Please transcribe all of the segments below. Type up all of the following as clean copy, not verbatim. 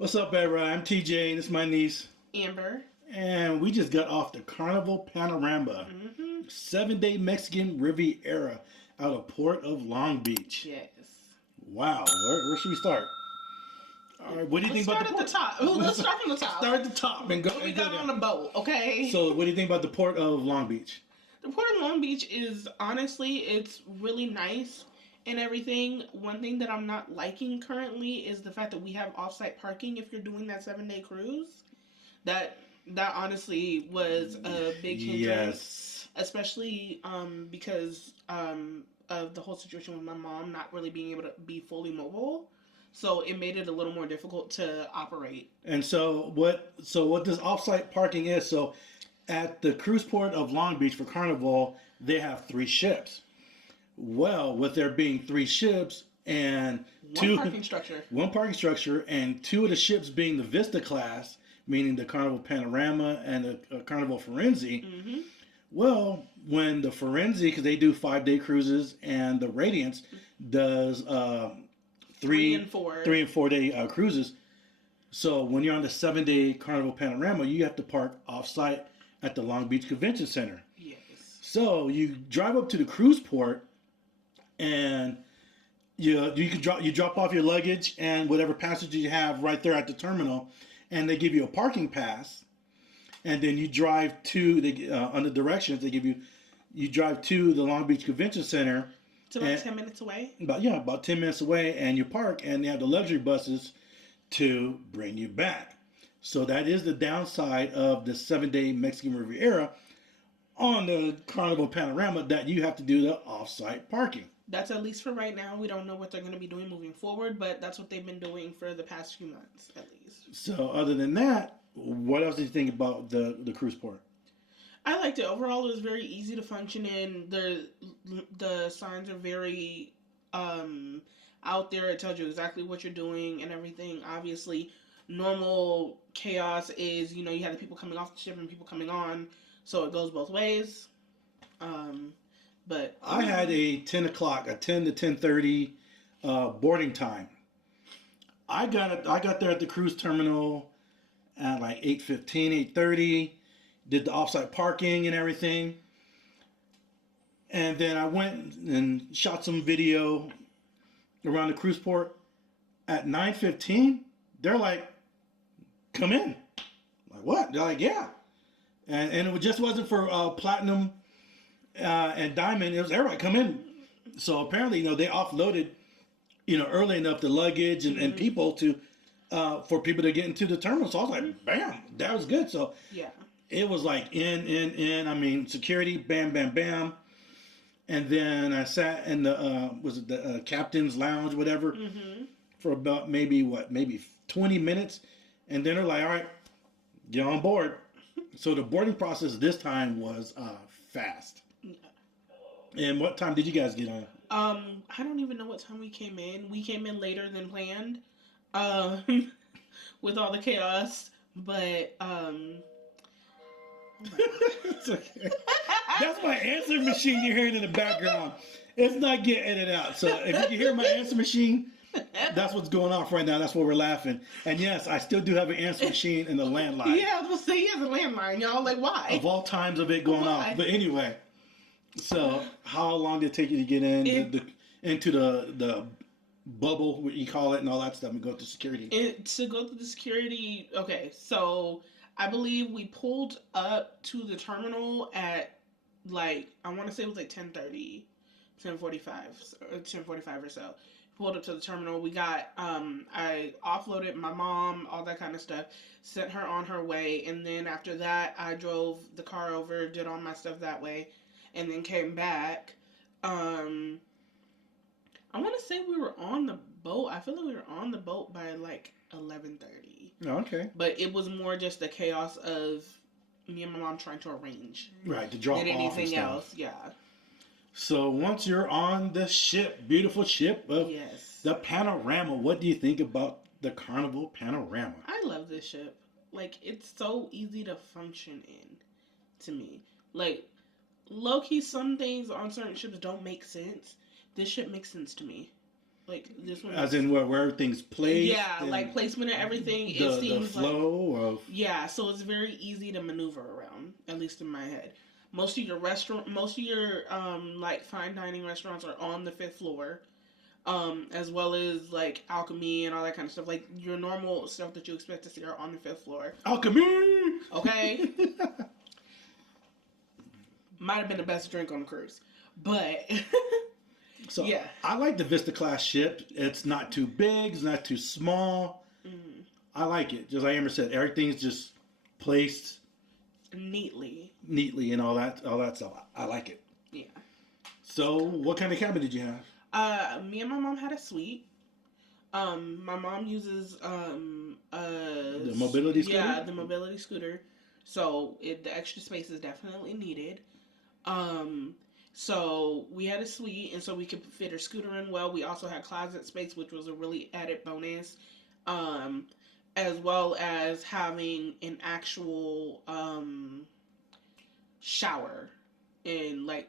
What's up, everyone? I'm TJ, and this is my niece. Amber. And we just got off the Carnival Panorama, Mm-hmm. 7-day Mexican Riviera out of Port of Long Beach. Yes. Wow, where should we start? All right, what do you Let's think about start the at the port? top. Let's start from the top. Start at the top and go. What we and go got on down. the boat, okay? So, what do you think about the Port of Long Beach? The Port of Long Beach is honestly, it's really nice and everything. One thing that I'm not liking currently is the fact that we have off-site parking if you're doing that 7-day cruise. That that honestly was a big hindrance, Yes. especially because of the whole situation with my mom not really being able to be fully mobile. So it made it a little more difficult to operate. And so what this off-site parking is? So, at the cruise port of Long Beach for Carnival, they have 3 ships. Well, with there being 3 ships and One parking structure. one parking structure, and 2 of the ships being the Vista class, meaning the Carnival Panorama and the Carnival Forense. Mm-hmm. Well, when the Forense, because they do 5-day cruises, and the Radiance does 3 and 4 day cruises. So when you're on the 7-day Carnival Panorama, you have to park off-site at the Long Beach Convention Center. Yes. So you drive up to the cruise port, and you drop off your luggage and whatever passengers you have right there at the terminal, and they give you a parking pass, and then you drive to on the directions they give you drive to the Long Beach Convention Center. It's about 10 minutes away. About 10 minutes away, and you park, and they have the luxury buses to bring you back. So that is the downside of the 7-day Mexican Riviera on the Carnival Panorama, that you have to do the off-site parking. That's at least for right now. We don't know what they're going to be doing moving forward, but that's what they've been doing for the past few months, at least. So other than that, what else do you think about the cruise port? I liked it. Overall, it was very easy to function in. The signs are very out there. It tells you exactly what you're doing and everything. Obviously, normal chaos is, you have the people coming off the ship and people coming on, so it goes both ways. But I had a 10 to 10:30 boarding time. I got there at the cruise terminal at like 8:15, 8:30. Did the offsite parking and everything, and then I went and shot some video around the cruise port. At 9:15, they're like, "Come in." Like, what? They're like, "Yeah," and it just wasn't for platinum and diamond. It was everybody come in. So apparently, they offloaded, early enough the luggage and people to for people to get into the terminal. So I was like, bam, that was good. So yeah. it was like in. I mean, security, bam, bam, bam. And then I sat in the captain's lounge, whatever, for about maybe 20 minutes. And then they're like, all right, get on board. So the boarding process this time was fast. And what time did you guys get on? I don't even know what time we came in. We came in later than planned, with all the chaos. But It's okay. That's my answer machine you're hearing in the background. It's not getting edited out. So if you can hear my answer machine, that's what's going off right now. That's why we're laughing. And yes, I still do have an answer machine in the landline. Yeah, I was gonna say he has a landline, y'all. Like, why? Of all times of it going off. But anyway, so how long did it take you to get into the bubble, what you call it, and all that stuff, and go to security? To go through the security, okay, so I believe we pulled up to the terminal at, like, I want to say it was like 10:30, 10:45, or 10:45 or so. Pulled up to the terminal. We got, I offloaded my mom, all that kind of stuff, sent her on her way, and then after that, I drove the car over, did all my stuff that way, and then came back. I want to say we were on the boat. I feel like we were on the boat by like 11:30. Oh, okay. But it was more just the chaos of me and my mom trying to arrange. Right, to drop than off anything and stuff. else. Yeah. So once you're on the ship, beautiful ship of Yes. the Panorama, what do you think about the Carnival Panorama? I love this ship. Like, it's so easy to function in, to me. Like, low-key, some things on certain ships don't make sense. This ship makes sense to me. Like this one, As in where everything's placed. yeah, like placement and everything. It The seems flow like, of. yeah, so it's very easy to maneuver around. At least in my head, most of your like fine dining restaurants are on the fifth floor, as well as like Alchemy and all that kind of stuff. Like your normal stuff that you expect to see are on the fifth floor. Alchemy. Okay, might have been the best drink on the cruise, but So yeah, I like the Vista class ship. It's not too big. It's not too small. mm, I like it. Just like Amber said, everything's just placed neatly. neatly and all that. All that stuff. I like it. Yeah. So, what kind of cabin did you have? Me and my mom had a suite. My mom uses The mobility scooter. yeah, the mobility scooter. So the extra space is definitely needed. So we had a suite, and so we could fit her scooter in well. We also had closet space, which was a really added bonus. Um, as well as having an actual shower and like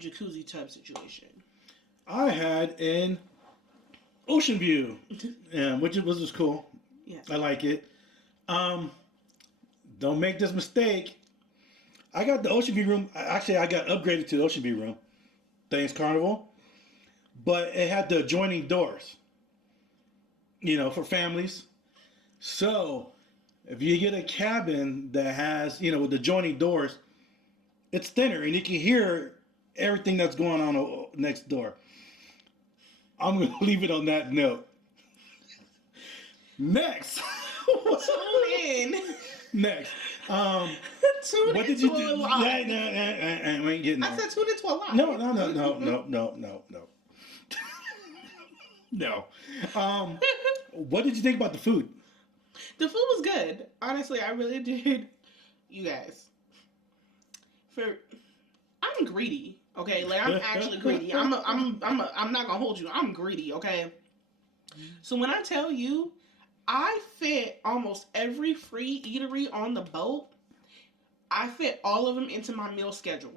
jacuzzi tub situation. I had an ocean view, yeah, which was just cool. Yeah. I like it. Don't make this mistake. I got the ocean view room. Actually, I got upgraded to the ocean view room. Thanks, Carnival. But it had the adjoining doors, for families. So, if you get a cabin that has, with the adjoining doors, it's thinner and you can hear everything that's going on next door. I'm going to leave it on that note. Next. Tune in. Next. Tune What did into you do? a lot. We ain't getting there. I said tune into a lot. No. No. What did you think about the food? The food was good. Honestly, I really did. You guys, I'm greedy. Okay, like I'm actually greedy. I'm not gonna hold you. I'm greedy. Okay. So when I tell you, I fit almost every free eatery on the boat. I fit all of them into my meal schedule.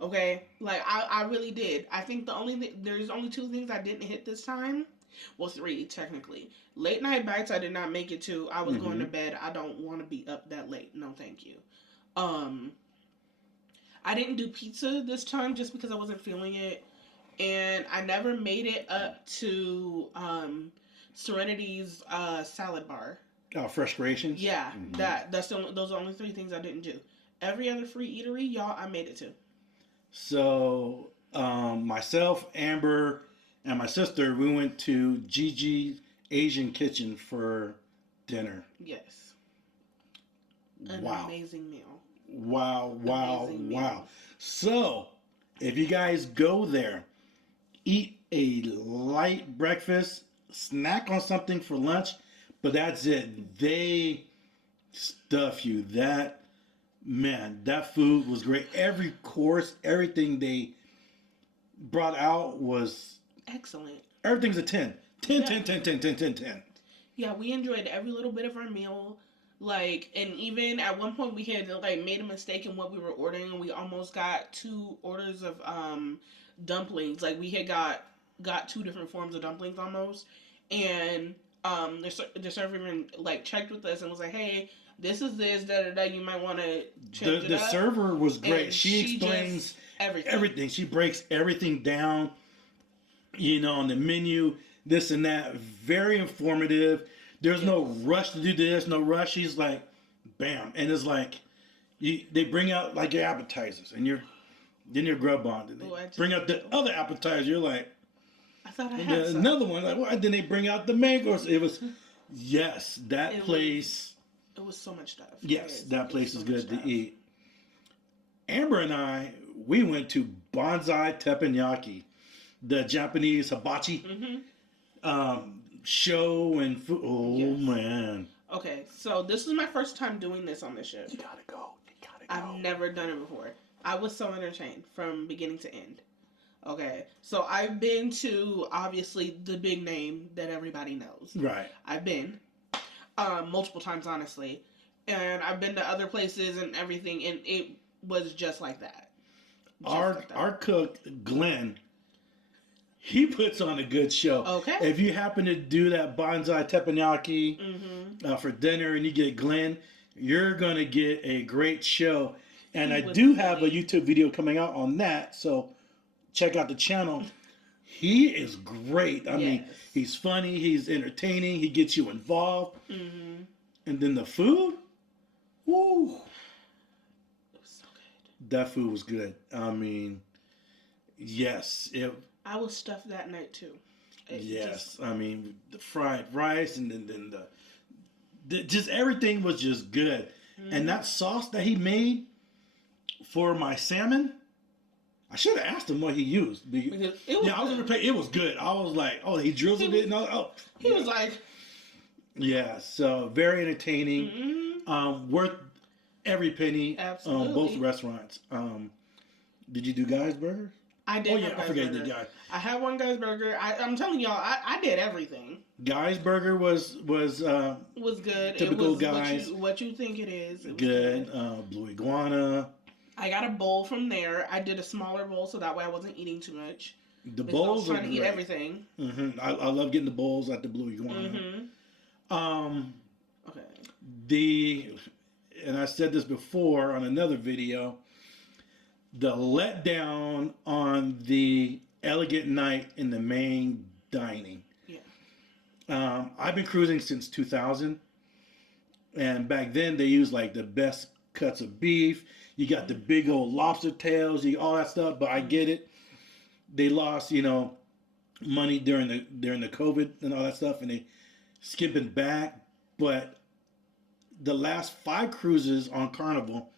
Okay, like I really did. I think there's only two things I didn't hit this time. Well, three technically. Late night bites I did not make it to. I was going to bed. I don't want to be up that late. No, thank you. I didn't do pizza this time just because I wasn't feeling it, and I never made it up to Serenity's salad bar. Oh, Fresh Creations? Yeah, those are the only three things I didn't do. Every other free eatery, y'all, I made it to. So, myself, Amber, and my sister, we went to Gigi's Asian Kitchen for dinner. Yes. An Wow. amazing meal. Wow. Amazing meal. So, if you guys go there, eat a light breakfast, snack on something for lunch, but that's it. They stuff you. That food was great. Every course, everything they brought out was excellent. Everything's a 10. 10, 10, 10, 10, 10, 10, 10. Yeah, we enjoyed every little bit of our meal. Like, and even at one point we had like made a mistake in what we were ordering, and we almost got 2 orders of dumplings. Like we had got 2 different forms of dumplings almost, and the server even like checked with us and was like, "Hey, this is this you might want to change it The up." server was great. And she explains everything. She breaks everything down, on the menu, this and that. Very informative. There's no rush to do this, no rush. She's like, bam. And it's like, they bring out like your appetizers and then you're grub on. Then they bring out the other appetizer. You're like, I thought I had some. Another one. Like, what? Then they bring out the mangoes. It was, yes, that place. It was so much stuff. Yes, that place is good to eat. Amber and I, we went to Bonsai Tanyaki, the Japanese hibachi show and food. Oh, yes. Man. Okay, so this is my first time doing this on this ship. You gotta go. I've never done it before. I was so entertained from beginning to end. Okay, so I've been to, obviously, the big name that everybody knows. Right. I've been multiple times, honestly. And I've been to other places and everything, and it was just like that. Our cook, Glenn, he puts on a good show. Okay. If you happen to do that Bonsai Teppanyaki Mm-hmm. for dinner and you get Glenn, you're going to get a great show. And He I was do have a funny. YouTube video coming out on that, so check out the channel. He is great. I mean, Yes. he's funny, he's entertaining, he gets you involved. Mm-hmm. And then the food, woo, It was so good. that food was good. I mean, yes, I was stuffed that night too. yes. I mean, the fried rice and then just everything was just good. Mm-hmm. And that sauce that he made for my salmon, I should have asked him what he used. Because it was Yeah, I was gonna play. It was good. I was like, oh, he drizzled it, and he was like, yeah. So very entertaining. mm-hmm. Worth every penny. Absolutely. Both restaurants. Did you do Guy's Burger? I did. Oh have yeah, I Guy's forgot you Burger. did Guy. I had one Guy's Burger. I'm telling y'all, I did everything. Guy's Burger was It was good. Typical it was Guy's. what you think it is. It was good. Blue Iguana. I got a bowl from there. I did a smaller bowl so that way I wasn't eating too much. The Because I was bowls are trying to eat great. everything. Mm-hmm. I love getting the bowls at the Blue Iguana. Mm-hmm. Okay. And I said this before on another video, the letdown on the Elegant Night in the main dining. Yeah. I've been cruising since 2000, and back then they used like the best cuts of beef. You got the big old lobster tails, all that stuff. But I get it. They lost, money during the COVID and all that stuff, and they skipping back. But the last 5 cruises on Carnival,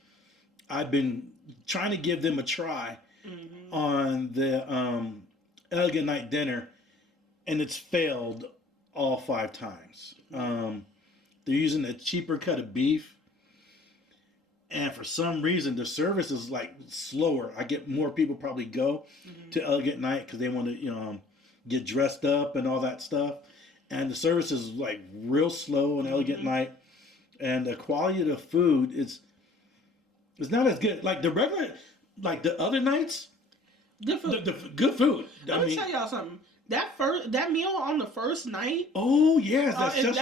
I've been trying to give them a try on the Elegant Night dinner, and it's failed all 5 times. They're using a cheaper cut of beef, and for some reason the service is like slower. I get more people probably go to Elegant Night because they want to get dressed up and all that stuff, and the service is like real slow on Elegant Night, and the quality of the food is not as good. Like the regular, like the other nights, Good food. the good food. Let me tell y'all something. That meal on the first night. Oh yes, that Is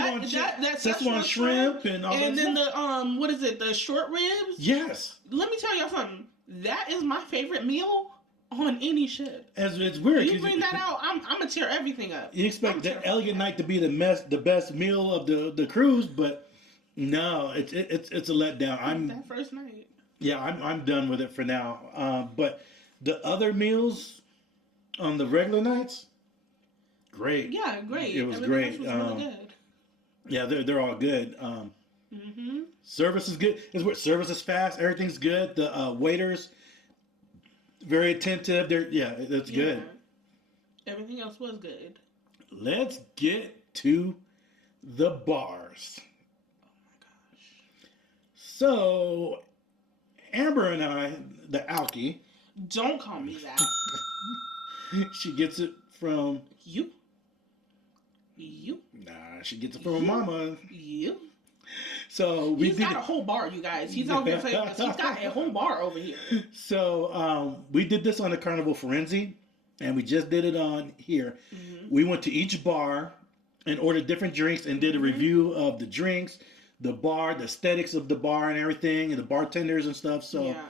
Szechuan shrimp and all and that then stuff. what is it? The short ribs. Yes. Let me tell y'all something. That is my favorite meal on any ship. It's weird. You bring that out, I'm gonna tear everything up. You expect the Elegant Night to be the best meal of the cruise, but no, it's a letdown. That first night. Yeah, I'm done with it for now. But the other meals on the regular nights, great. Yeah, great. It was Everything great. else was really good. Yeah, they're all good. Service is good. Service is fast. Everything's good. The waiters very attentive. It's good. Everything else was good. Let's get to the bars. Oh my gosh. So, Amber and I, the Alki, Don't call me that. she gets it from You. Nah, she gets it from her mama. You. So He's got a whole bar, you guys. He's over here saying this. He's got a whole bar over here. So we did this on the Carnival Forensi, and we just did it on here. We went to each bar and ordered different drinks and did a review of the drinks, the bar, the aesthetics of the bar and everything, and the bartenders and stuff. So, Yeah.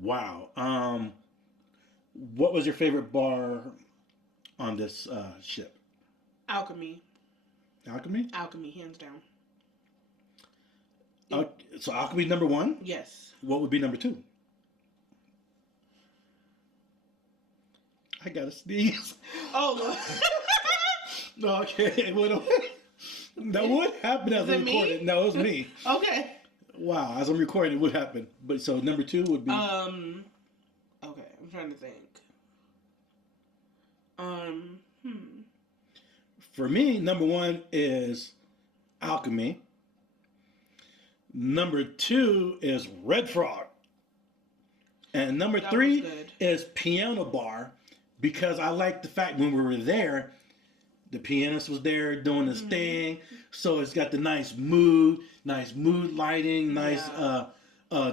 Wow. What was your favorite bar on this ship? Alchemy. Alchemy? Alchemy, hands down. So Alchemy number 1? Yes. What would be number 2? I gotta sneeze. Oh. Okay. That would happen as I'm recording. No, it was me. Okay. Wow, as I'm recording, it would happen. But so number 2 would be. Okay, I'm trying to think. For me, number 1 is Alchemy. Number 2 is Red Frog. And number That 3 was good. is Piano Bar, because I like the fact when we were there, the pianist was there doing his thing. So it's got the nice mood lighting, nice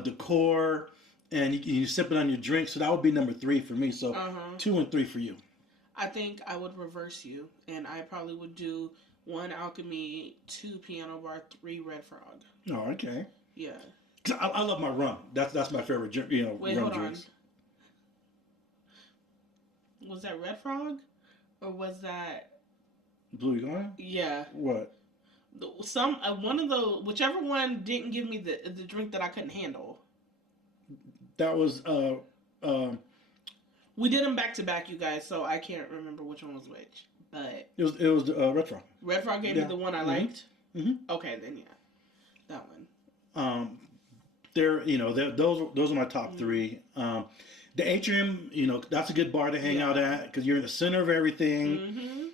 decor, and you sip it on your drink. So that would be number 3 for me. So 2 and 3 for you. I think I would reverse you, and I probably would do one alchemy, two piano bar, three red frog. Oh, okay. Yeah. 'Cause I love my rum. That's my favorite, Wait, rum hold on. drinks. Was that red frog, or was that Blue Iguana? yeah? What? Some one of the whichever one didn't give me the drink that I couldn't handle. That was um We did them back to back, you guys, so I can't remember which one was which. But it was Red Frog. Red Frog gave Yeah. me the one I Mhm. liked. Mhm. Okay, then yeah, that one. Um, those are my top three. The Atrium, that's a good bar to hang out at because you're in the center of everything, Mm-hmm.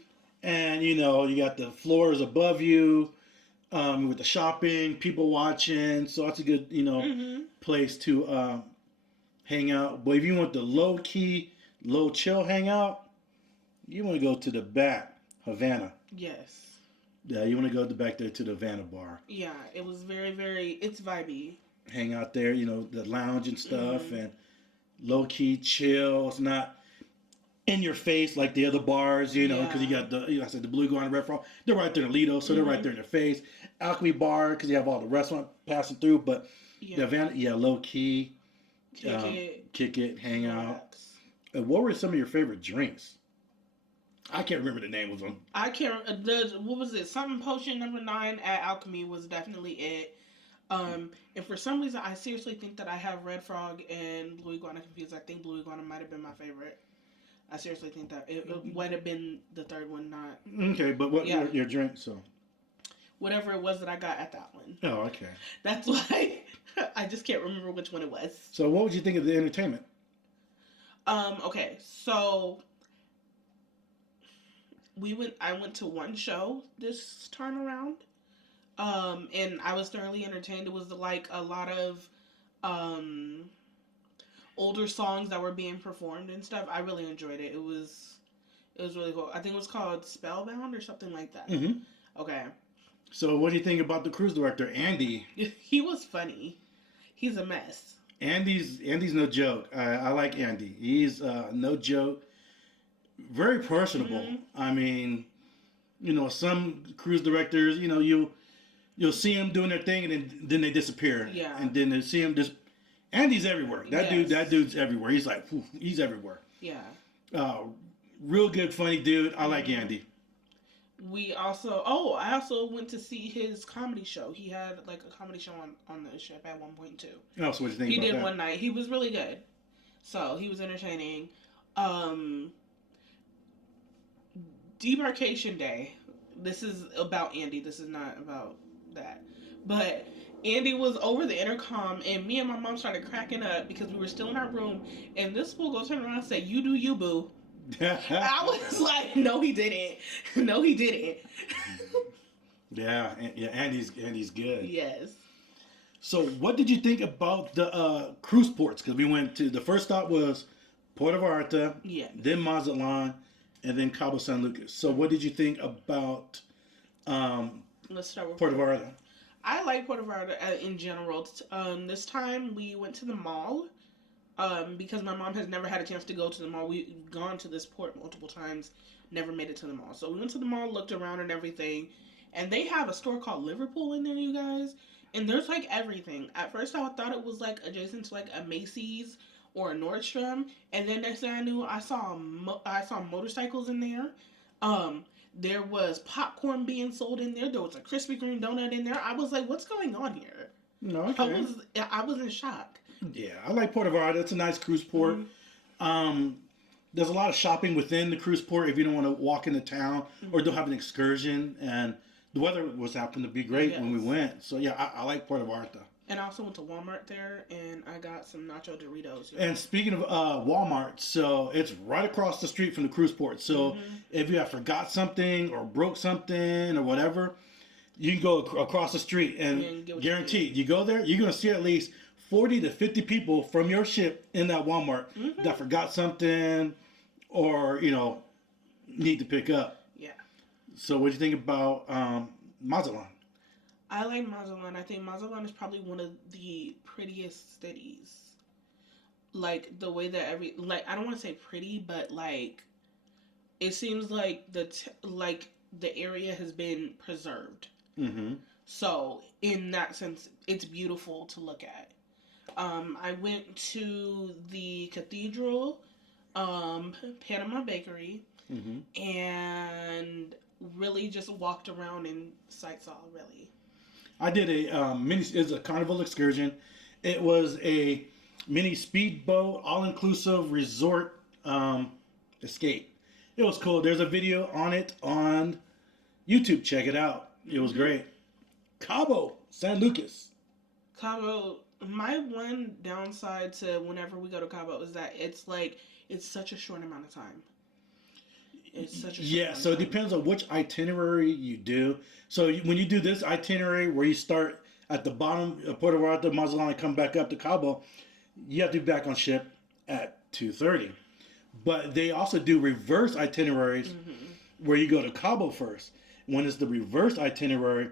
and you got the floors above you, with the shopping, people watching. So that's a good Mm-hmm. place to hang out. But if you want the low key, low chill hangout, you want to go to the back, Havana. Yes. Yeah, you want to go back there to the Havana bar. Yeah, it was very, very. It's vibey. Hang out there, the lounge and stuff, Mm-hmm. and low key chill. It's not in your face like the other bars, because you got I said the Blue Iguana, Red Frog. They're right there in Lido, so they're right there in your face. Alchemy Bar, because you have all the restaurant passing through, but the Havana, low key, kick it, hang out. What were some of your favorite drinks? I can't remember the name of them. I can't. What was it? Something potion number 9 at Alchemy was definitely it. And for some reason, I seriously think that I have Red Frog and Blue Iguana confused. I think Blue Iguana might have been my favorite. I seriously think that it might have been the third one, not. Okay, but what your drink? So whatever it was that I got at that one. Oh, okay. That's why I just can't remember which one it was. So what would you think of the entertainment? Okay, so I went to one show this time around. And I was thoroughly entertained. It was like a lot of older songs that were being performed and stuff. I really enjoyed it. It was really cool. I think it was called Spellbound or something like that. Mm-hmm. Okay. So what do you think about the cruise director, Andy? He was funny. He's a mess. Andy's no joke. I like Andy. He's no joke. Very personable. Mm-hmm. I mean, some cruise directors, you'll see them doing their thing and then they disappear. Yeah. And then they see him just. Andy's everywhere. That dude's everywhere. He's like, he's everywhere. Yeah. Real good, funny dude. I like Andy. I also went to see his comedy show. He had like a comedy show on the ship at one point too. Oh, so what do you think He about did that? one night. He was really good. So he was entertaining. Demarcation Day. This is about Andy. This is not about that. But Andy was over the intercom, and me and my mom started cracking up because we were still in our room, and this fool goes turn around and say, "You do you, boo." I was like, "No, he didn't. No, he didn't." Yeah. Andy's good. Yes. So, what did you think about the cruise ports? Because we went to the first stop was Porto Varta, then Mazatlan, and then Cabo San Lucas. So, what did you think about Let's start with Porto Varta? I like Porto Varta in general. This time we went to the mall because my mom has never had a chance to go to the mall. We've gone to this port multiple times, never made it to the mall. So we went to the mall, looked around and everything, and they have a store called Liverpool in there, you guys. And there's like everything. At first I thought it was like adjacent to like a Macy's or a Nordstrom, and then next thing I knew, I saw motorcycles in there. There was popcorn being sold in there. There was a Krispy Kreme donut in there. I was like, "What's going on here?" No, okay. I was in shock. Yeah, I like Porto Varta. It's a nice cruise port. Mm-hmm. There's a lot of shopping within the cruise port if you don't want to walk into town or don't have an excursion. And the weather was happened to be great when we went. So yeah, I like Porto Varta. And I also went to Walmart there, and I got some nacho Doritos. And speaking of Walmart, so it's right across the street from the cruise port. So if you have forgot something or broke something or whatever, you can go across the street and guaranteed, you go there, you're going to see at least 40 to 50 people from your ship in that Walmart that forgot something or, need to pick up. Yeah. So what do you think about Mazatlan? I like Mazatlan. I think Mazatlan is probably one of the prettiest cities. Like the way that I don't want to say pretty, but like it seems like the area has been preserved. Mm-hmm. So in that sense, it's beautiful to look at. I went to the Cathedral, Panama Bakery, Mm-hmm. and really just walked around and sightsaw. Really, I did a mini. It's a carnival excursion. It was a mini speedboat, all-inclusive resort escape. It was cool. There's a video on it on YouTube. Check it out. It was mm-hmm. great. Cabo, San Lucas. Cabo. My one downside to whenever we go to Cabo is that it's such a short amount of time. It's such a short Yeah, amount so of it time. depends on which itinerary you do. So when you do this itinerary where you start at the bottom of Porto Varta, Mazatlan, and come back up to Cabo, you have to be back on ship at 2:30. But they also do reverse itineraries Mm-hmm. where you go to Cabo first. When it's the reverse itinerary,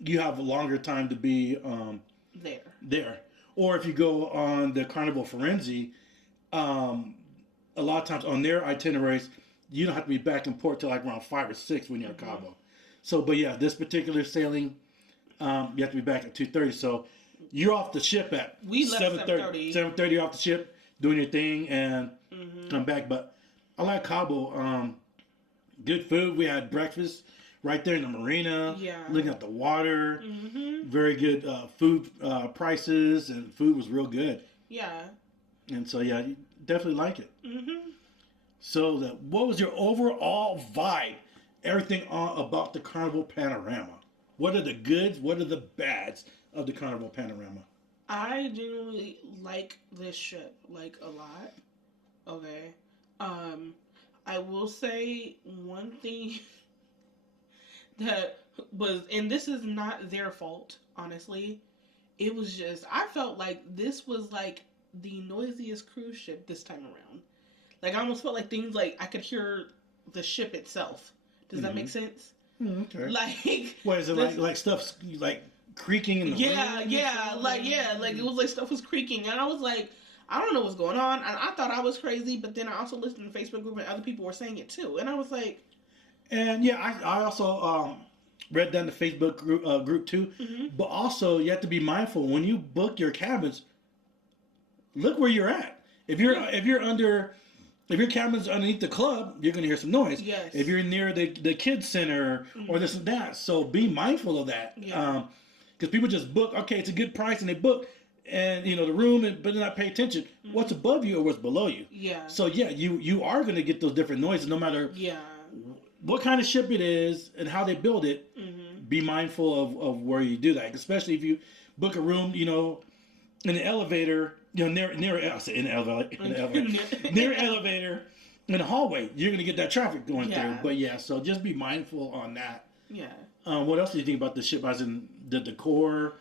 you have a longer time to be There. there. Or if you go on the Carnival Forense, um, a lot of times on their itineraries, you don't have to be back in port till like around 5 or 6 when you're at Mm-hmm. Cabo. So, but yeah, this particular sailing, you have to be back at 2:30. So you're off the ship at We left 7:30. 7:30. 7:30 off the ship, doing your thing, and Mm-hmm. come back. But I like Cabo. Good food. We had breakfast right there in the marina, Yeah. looking at the water. Mm-hmm. Very good food prices, and food was real good. Yeah. And so yeah, you definitely like it. Mm-hmm. So what was your overall vibe? Everything about the Carnival Panorama. What are the goods? What are the bads of the Carnival Panorama? I genuinely like this ship like a lot. Okay. Um, I will say one thing that was, and this is not their fault, honestly. It was just I felt like this was like the noisiest cruise ship this time around. Like I almost felt like things like I could hear the ship itself. Does that Mm-hmm. make sense? Okay. Like What is it this, like stuff like creaking in the yeah, room? like it was like stuff was creaking, and I was like, I don't know what's going on, and I thought I was crazy, but then I also listened to the Facebook group and other people were saying it too, and I was like, And yeah, I also read that in the Facebook group too. mm-hmm. But also, you have to be mindful when you book your cabins. Look where you're at. If your cabin's underneath the club, you're gonna hear some noise. Yes. If you're near the kids center Mm-hmm. or this and that, so be mindful of that. Yeah. Because people just book. Okay, it's a good price, and they book, and the room, but they not pay attention. Mm-hmm. What's above you or what's below you. Yeah. So yeah, you are gonna get those different noises, no matter Yeah. what kind of ship it is and how they build it. Mm-hmm. Be mindful of where you do that, especially if you book a room, in the elevator, near I say in the elevator, near elevator, in the hallway, you're gonna get that traffic going Yeah. through. But yeah, so just be mindful on that. Yeah. What else do you think about the ship? As in the decor,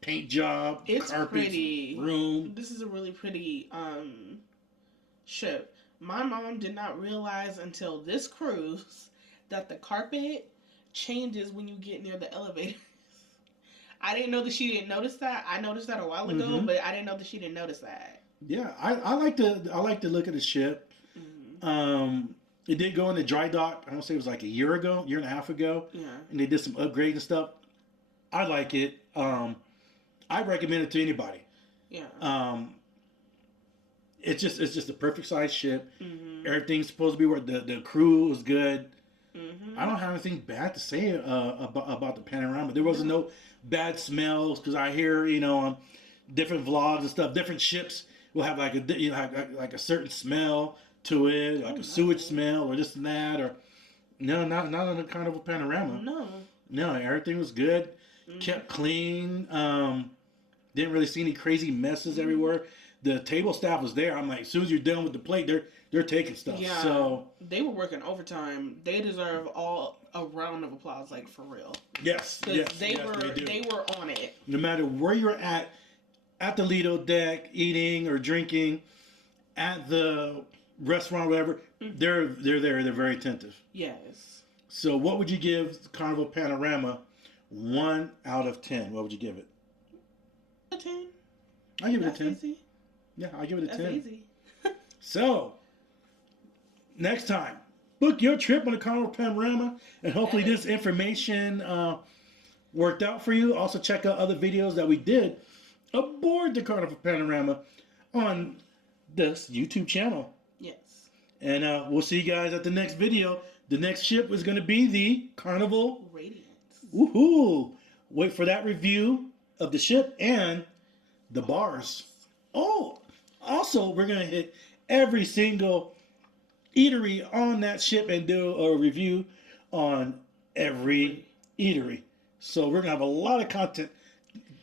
paint job, It's carpets, pretty. room. This is a really pretty ship. My mom did not realize until this cruise that the carpet changes when you get near the elevators. I didn't know that she didn't notice that. I noticed that a while ago, Mhm. but I didn't know that she didn't notice that. Yeah, I like the look of the ship. Mm-hmm. It did go in the dry dock. I want to say it was like a year and a half ago. Yeah. And they did some upgrades and stuff. I like it. I recommend it to anybody. Yeah. It's just a perfect size ship. Mm-hmm. Everything's supposed to be where the crew was good. Mm-hmm. I don't have anything bad to say about the panorama. There wasn't no bad smells because I hear on different vlogs and stuff. Different ships will have like a certain smell to it, like a sewage smell or this and that. Or no, not on the Carnival Panorama. No, everything was good. Mm-hmm. Kept clean. Didn't really see any crazy messes everywhere. The table staff was there. I'm like, as soon as you're done with the plate, they're taking stuff. Yeah. So they were working overtime. They deserve a round of applause, like for real. yes, They do. They were on it. No matter where you're at the Lido deck, eating or drinking, at the restaurant, whatever, they're there. They're very attentive. Yes. So, what would you give Carnival Panorama 1 out of 10? What would you give it? A 10. I give it That's a 10. easy. Yeah, I give it a That's 10. easy. So, next time, book your trip on the Carnival Panorama, and hopefully this information worked out for you. Also, check out other videos that we did aboard the Carnival Panorama on this YouTube channel. Yes. And we'll see you guys at the next video. The next ship is going to be the Carnival Radiance. Woohoo! Wait for that review of the ship and the bars. Oh, also, we're going to hit every single eatery on that ship and do a review on every eatery. So we're going to have a lot of content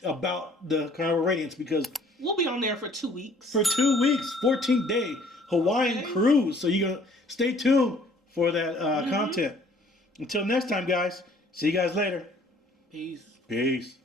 about the Carnival Radiance because we'll be on there for 2 weeks. For 2 weeks, 14-day Hawaiian cruise. So you're going to stay tuned for that content. Until next time, guys. See you guys later. Peace. Peace.